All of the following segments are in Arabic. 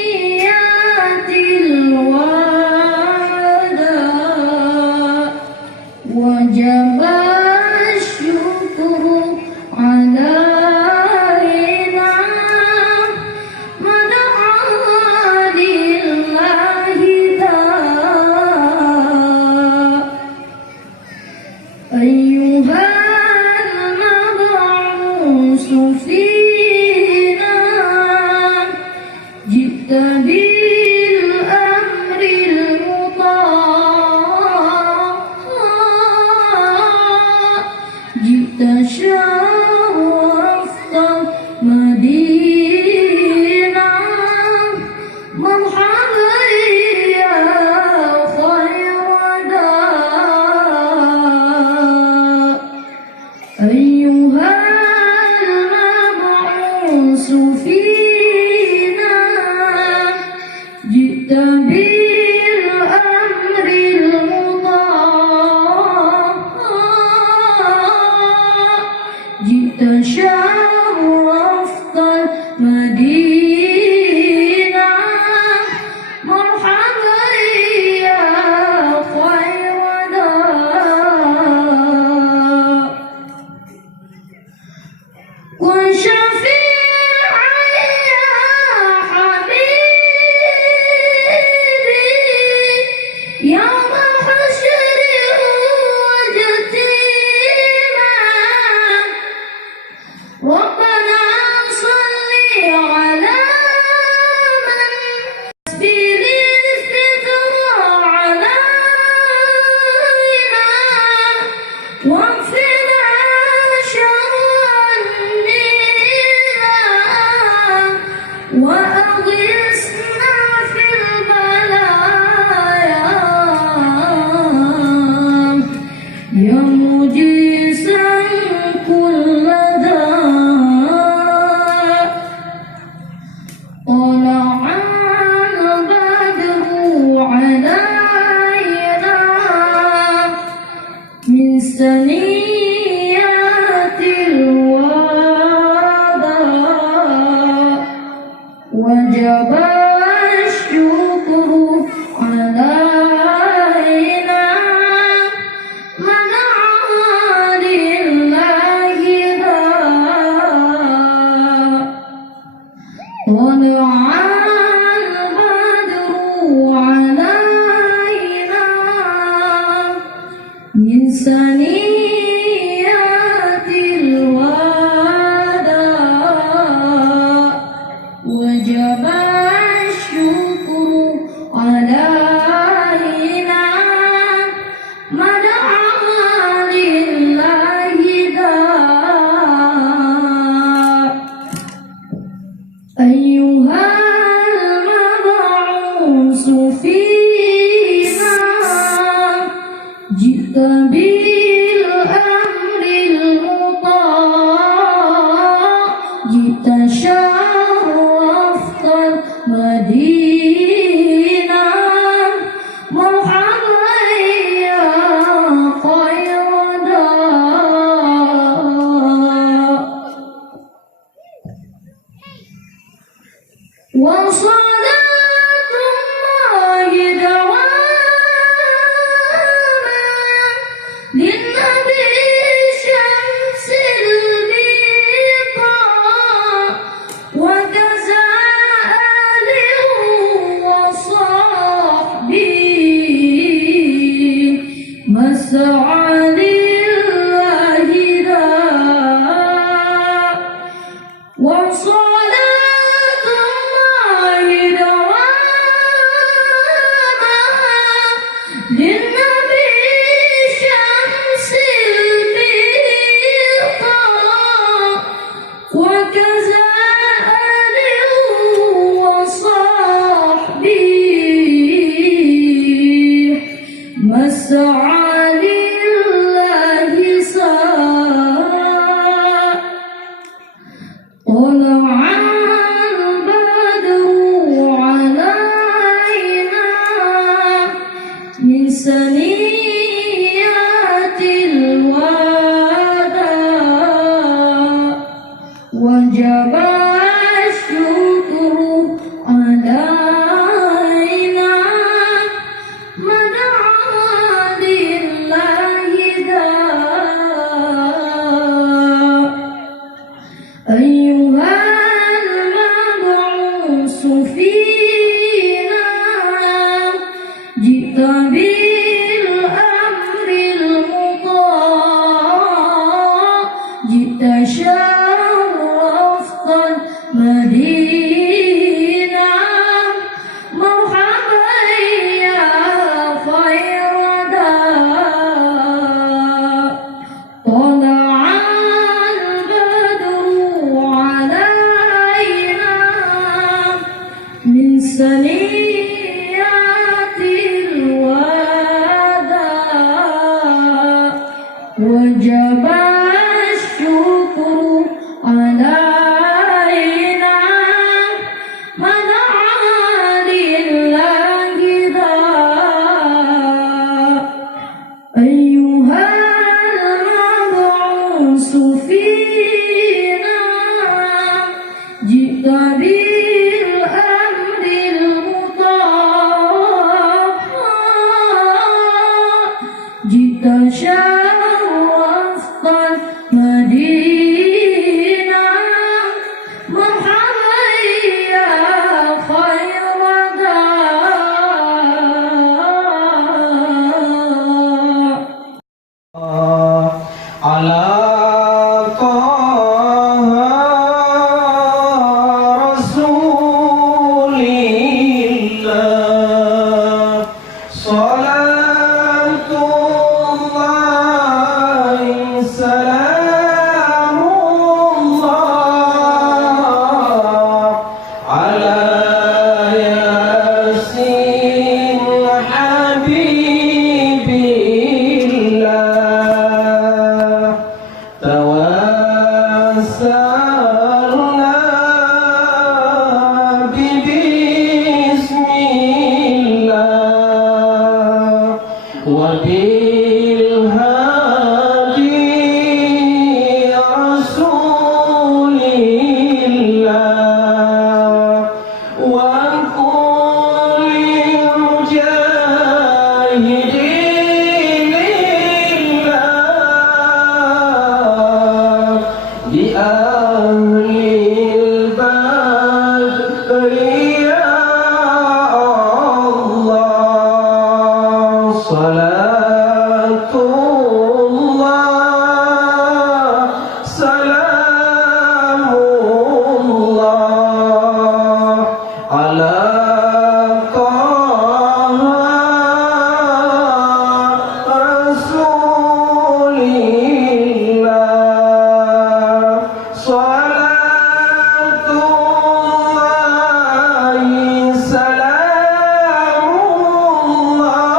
سنيات الوداع وجب الشكر علينا مدعا لله داع أيها المبعوث فينا جئت بالأمر المطاع جئت شرفت المدينة مرحبا يا خير داع أيها المبعوث فينا جئت بالأمر المطاع جئت شرفت المدينة مرحبا يا خير داع وشفيعي يا حبيبي يوم حشر وجتيما ربنا صل على من يسبي الاستثراء علينا واغفر شر النيران وأغثنا في البلايا يا مجيسا كل داء طلع البدر علينا من سنيات الوداع وجب الشكر علينا منعا لله داع طلع البدر علينا من سنيات الوداع وجب الشكر علينا مدعا لله داع أيها المبعوث فينا جئت بالأمر المطاع جئت شرفت المدينة مرحبا يا خير داع وصلاة الله دواما للنبي شمس البقاع وكذا آله وصحبه مسعى لله داع وصلاة الله دواما للنبي شمس البقاع وكذا آله وصحبه مسعى لله ساء طلع البدر علينا من سنيات الوداع وجب الشكر جئت شرفت المدينة مرحبا يا خير داء طلع البدر علينا من ثنيات الوداع وجب الشكر علينا من لله داع أيها المبعوث فينا جئت بالأمر المطاع جئت شرفت المدينة مرحبا يا خير داع على طه رسول الله صلاة الله سلام الله على ياسين حبيب الله توسلنا ببسم الله وبالهادي رسول الله وكل مجاهدين لله بأهل البدر يا الله صلاة الله سلام الله على طه رسول الله صلاة الله سلام الله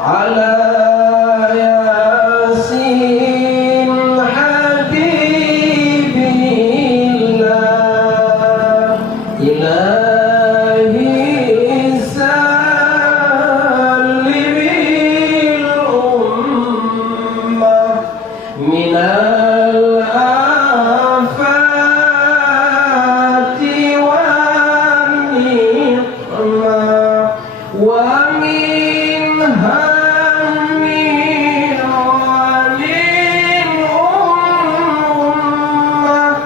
على ياسين حبيب الله إلهي سلم الأمة من الآفات والنقمة ومن هم ومن أمة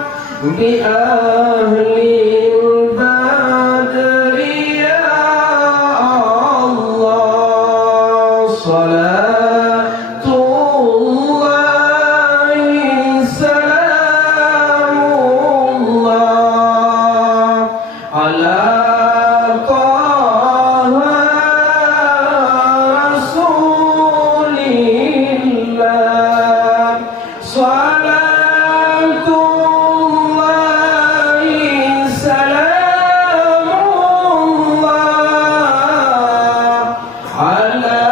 بأهل البدر يا الله صلاة الله سلام الله على طه رسول الله صلاة الله سلام الله على